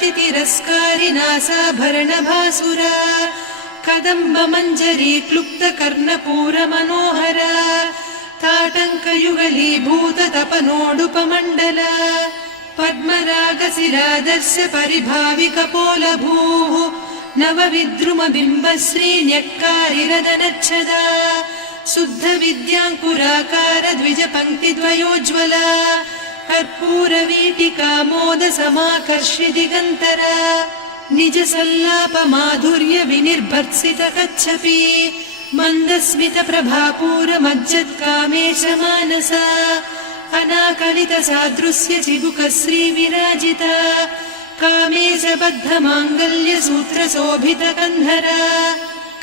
कान्ति तिरस्कारिणा साभरणभासुरा कदम्ब मञ्जरी क्लुप्त कर्णपूर मनोहरा ताटङ्कयुगलीभूत तपनोडुपमण्डल पद्मरागशिरादर्श परिभाविकपोलभूः नवविद्रुमबिम्बश्रीन्यक्कारिरदनच्छदा शुद्ध विद्याङ्कुराकार द्विजपङ्क्तिद्वयोज्ज्वला कर्पूरवीटिका मोद समाकर्षि दिगन्तरा निज सल्लाप माधुर्य विनिर्भर्त्सित कच्छपि मन्दस्मित प्रभापूर मज्जत् कामेश मानसा अनाकलित सादृश्य चिबुक श्री विराजिता कामेश बद्ध माङ्गल्य सूत्र शोभित कन्धरा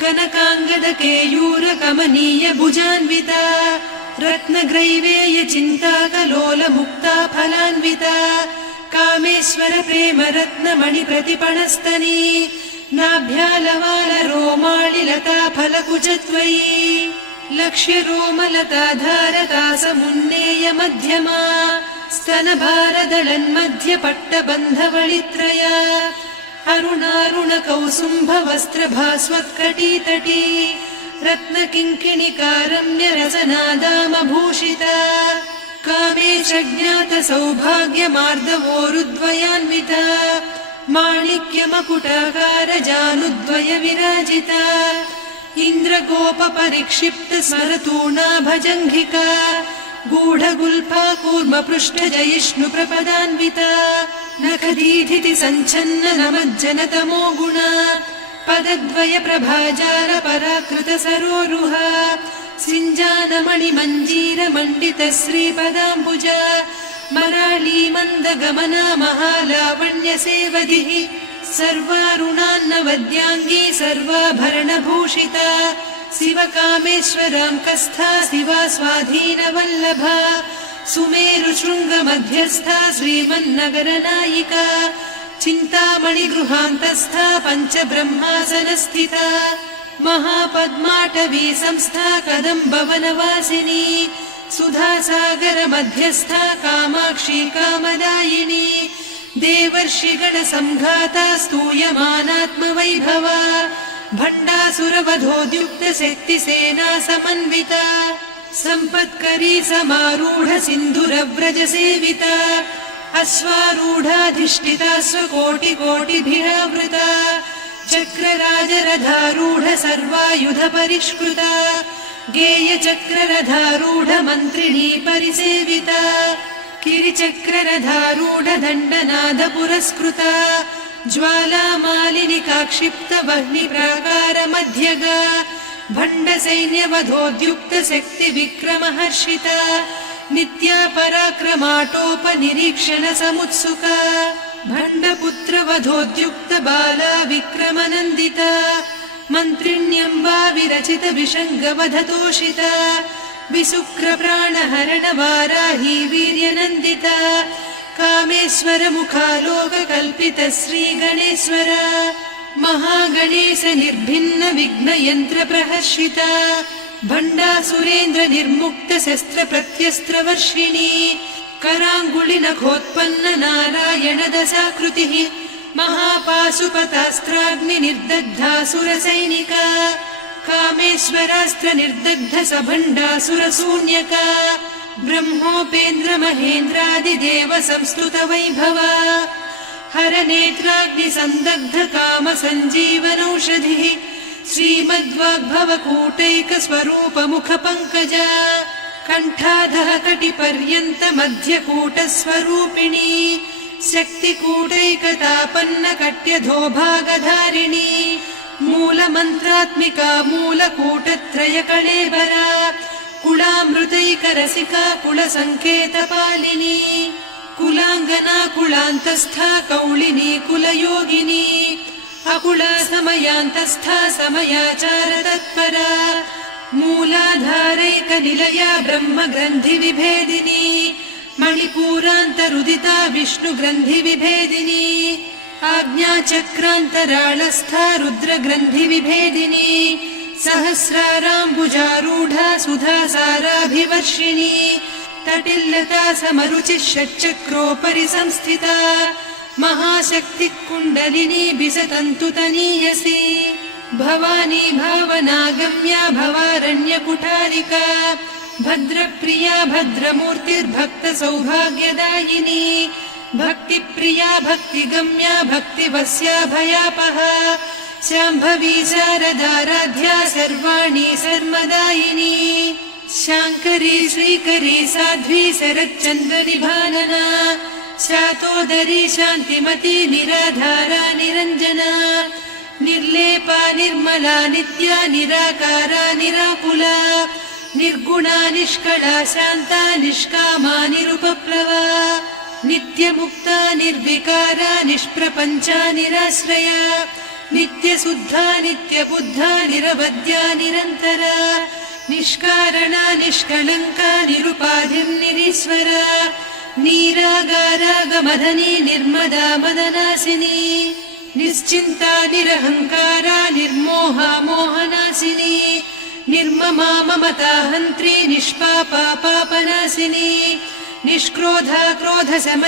कनकाङ्गद केयूर कमनीय भुजान्विता रत्नग्रैवेय चिन्ताकलोल मुक्ता फलान्विता कामेश्वर प्रेम रत्नमणि प्रतिपणस्तनी नाभ्यालवाल रोमाळि लता फलकुचत्वयी लक्ष्य रोमलता धारता समुन्नेय मध्यमा स्तन भारदलन्मध्य पट्टबन्धवळित्रया अरुणारुण कौसुम्भ वस्त्र भास्वत्कटीतटी रत्नकिङ्किणिकारम्य रसनादामभूषिता कामेश ज्ञात सौभाग्य मार्दवोरुद्वयान्विता माणिक्यमकुटाकार जानुद्वय विराजिता इन्द्रगोप परिक्षिप्त स्मरतूणा भजङ्घिका गूढगुल्फा कूर्म पृष्ठ जयिष्णु प्रपदान्विता नखदीधिति सञ्छन्न नमज्जन तमो गुणा पदद्वय प्रभाजाल पराकृत सरोरुहा सिञ्जानमणि मञ्जीर मण्डित श्रीपदाम्बुजा मराळी मन्द गमना महालावण्य सेवधिः सर्वारुणान्नवद्याङ्गी सर्वाभरणभूषिता शिवकामेश्वराङ्कस्था शिवा स्वाधीनवल्लभा सुमेरुशृङ्ग मध्यस्था श्रीमन्नगरनायिका चिन्तामणि गृहान्तस्था पञ्चब्रह्मासनस्थिता महापद्माटवी संस्था कदम्बवनवासिनी सुधासागर मध्यस्था कामाक्षी कामदायिनी देवर्षिगण संघाता स्तूयमानात्मवैभवा भण्डासुरवधोद्युक्त शक्तिसेना समन्विता सम्पत्करी समारूढ सिन्धुरव्रज सेविता अश्वारूढाधिष्ठिता स्वकोटिकोटिभिरावृता चक्रराजरथारूढ सर्वायुध परिष्कृता गेयचक्ररथारूढ मन्त्रिणी परिसेविता किरिचक्ररथारूढ दण्डनाद पुरस्कृता ज्वालामालिनिका क्षिप्त वह्नि प्राकार मध्यगा भण्ड सैन्यवधोद्युक्त शक्ति विक्रमहर्षिता नित्या पराक्रमाटोपनिरीक्षण समुत्सुका भण्डपुत्र वधोद्युक्त बाला विक्रमनन्दिता मन्त्रिण्यम्बा विरचित विषङ्गवधतोषिता विशुक्र प्राणहरण वाराही वीर्यनन्दिता कामेश्वर मुखालोक कल्पित श्री गणेश्वर महागणेश निर्भिन्न विघ्न यन्त्र प्रहर्षिता भण्डासुरेन्द्र निर्मुक्त शस्त्र प्रत्यस्त्र वर्षिणी कराङ्गुलि नखोत्पन्न नारायण दशाकृतिः महापाशुपतास्त्राग्नि निर्दग्धासुर सैनिका कामेश्वरास्त्र निर्दग्ध सभण्डासुर शून्यका ब्रह्मोपेन्द्र महेन्द्रादिदेव संस्तुत वैभवा हर नेत्राग्नि संदग्ध काम सञ्जीवनौषधिः श्रीमद्वाग्भव कूटैक स्वरूप मुख पंकजा कण्ठाधः कटिपर्यन्त मध्यकूट स्वरूपिणी शक्तिकूटैकतापन्न कट्यधो भागधारिणी मूल मन्त्रात्मिका मूलकूटत्रय कळेबरा कुलामृतैक रसिका कुल संकेत पालिनी कुलांगना कुलान्तस्था कौलिनी कुलयोगिनी अकुला समयांतस्था समयाचार तत्परा मूलाधारैक निलया ब्रह्म ग्रन्थि विभेदिनी मणिपूरान्तरुदिता विष्णु ग्रन्थि विभेदिनी आज्ञाचक्रान्तराळस्था रुद्र ग्रन्थि विभेदिनी सहस्राराम्बुजारूढा सुधासाराभिवर्षिणी तटिल्लता समरुचिः षट्चक्रोपरि संस्थिता महाशक्तिः कुण्डलिनी बिसतन्तु तनीयसी भवानी भावनागम्या भवारण्यकुठारिका भद्रप्रिया भद्रमूर्तिर्भक्तसौभाग्यदायिनी भक्तिप्रिया भक्तिगम्या भक्तिवस्या भयापहा शाम्भवी शारदाराध्या सर्वाणि सर्वदायिनी शाङ्करी श्रीकरी साध्वी शरच्चन्द्रनिभानना शातोदरी शान्तिमती निराधारा निरञ्जना निर्लेपा निर्मला नित्या निराकारा निराकुला निर्गुणा निष्कला शान्ता निष्कामा निरुपप्लवा नित्यमुक्ता निर्विकारा निष्प्रपञ्चा निराश्रया नित्यशुद्धा नित्यबुद्धा निरवद्या निरन्तरा निष्कारणा निष्कलङ्का निरुपाधिर्निरीश्वरा नीरागारागमदनी निर्मदा मदनासिनी निश्चिन्ता निरहङ्कारा निर्मोहा मोहनासिनी निर्ममा ममता हन्त्री निष्पापा पापनासिनी निष्क्रोधा क्रोधशमनी